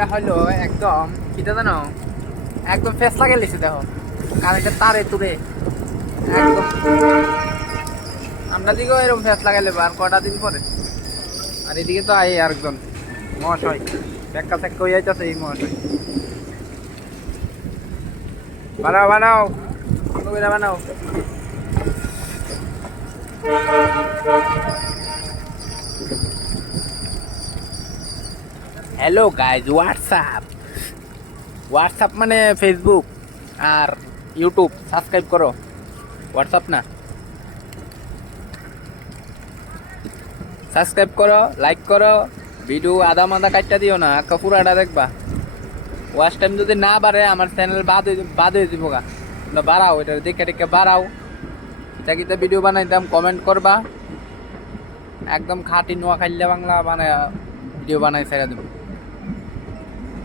এটা হলো একদম কিটা জানো, একদম ফেস লাগে লিখে দেখো কারেন্টের তারে তুলে একদম। আমরা দিকেও এরকম ফেস লাগাইলে আর কটা দিন পরে। আর এদিকে তো আই আর একজন মহাশয় ব্যাখ্যা ফ্যাক্কা হয়ে যাইতেছে এই মহাশয়। বানাও বানাও বানাও। হ্যালো গাইজ, হোয়াটসঅ্যাপ মানে ফেসবুক আর ইউটিউব। সাবস্ক্রাইব করো, হোয়াটসঅ্যাপ না। সাবস্ক্রাইব করো, লাইক করো, ভিডিও আধা মাদা কাটটা দিও না, পুরাটা দেখবা। ওয়াচ টাইম যদি না বাড়ে আমার চ্যানেল বাদ হয়ে দিব গা। বাড়াও, এটা দেখে দেখে বাড়াও। এটা কিতা ভিডিও বানাইতাম, কমেন্ট করবা। একদম খাঁটি নোয়াখাইলে বাংলা বানায় ভিডিও বানাই ছেড়ে দেবো।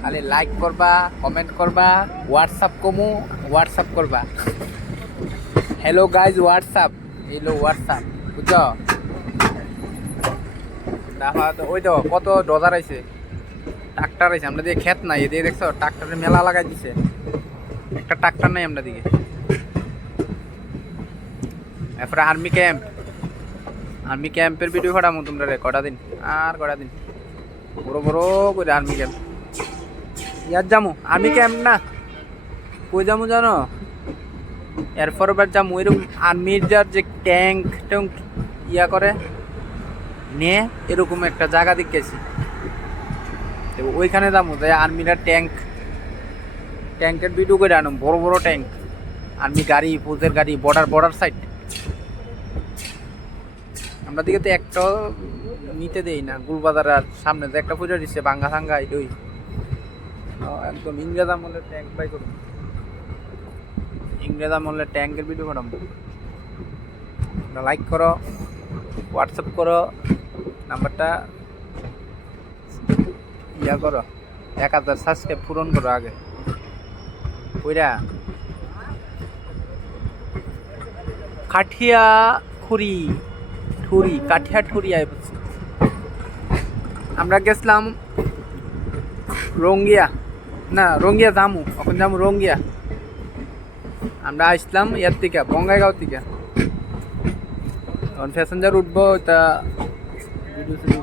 খালি লাইক করবা, কমেন্ট করবা, হোয়াটসঅ্যাপ করবা। হ্যালো গাইজ, হোয়াটসঅ্যাপ বুঝছো? ওই তো কত ডজার আইছে, ট্রাক্টর আইছে। আমরা দিয়ে ক্ষেত নাই, এদিকে দেখছো ট্রাক্টরের মেলা লাগাই দিছে। একটা ট্রাক্টর নাই আমরা দিকে। এরপরে আর্মি ক্যাম্পের ভিডিও করামো তোমরা রে কটা দিন। বড় বড় করে আর্মি ক্যাম্প। ইয়ার যামু আর্মি ক্যাম্প না, কই যামু জানো? এরপর এবার যামু এরকম আর্মির যার যে ট্যাঙ্ক ইয়া করে নে, এরকম একটা জায়গা দেখেছি। ওইখানে যাবো, তাই আর্মিরা ট্যাঙ্কের ভিডিও করে আনো। বড় বড় ট্যাঙ্ক, আর্মি গাড়ি, ফৌজের গাড়ি, বর্ডার সাইড। আমরা দিকে তো একটাও নিতে দেই না। গুলবাজার আর সামনে যে একটা পুজো দিচ্ছে বাঙ্গা সাঙ্গা, এটাই একদম ইংরেজ আমলের ট্যাঙ্ক বাই করুন। ইংরেজ আমলের ট্যাঙ্কের ভিডিও বানাম। লাইক করো, হোয়াটসঅ্যাপ করো, নাম্বারটা ইয়া করো, 1000 সাবস্ক্রাইব পূরণ করো আগে। ওইরা কাঠিয়া ঠুরি আই বলছি। আমরা গেছিলাম রঙ্গিয়া জামু, এখন যাবো রঙ্গিয়া। আমরা আসলাম ইয়ার থেকে, বঙ্গাইগাঁও থেকে। এখন প্যাসেঞ্জার উঠবো, তা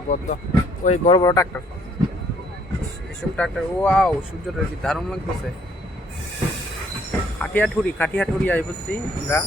বদ্ধ ওই বড় বড় ট্রাক্টর, এসব ট্রাক্টর। ওয়াও, সূর্যটা কি দারুণ লাগতেছে। কাঠিয়া ঠুরি আই বলছি আমরা।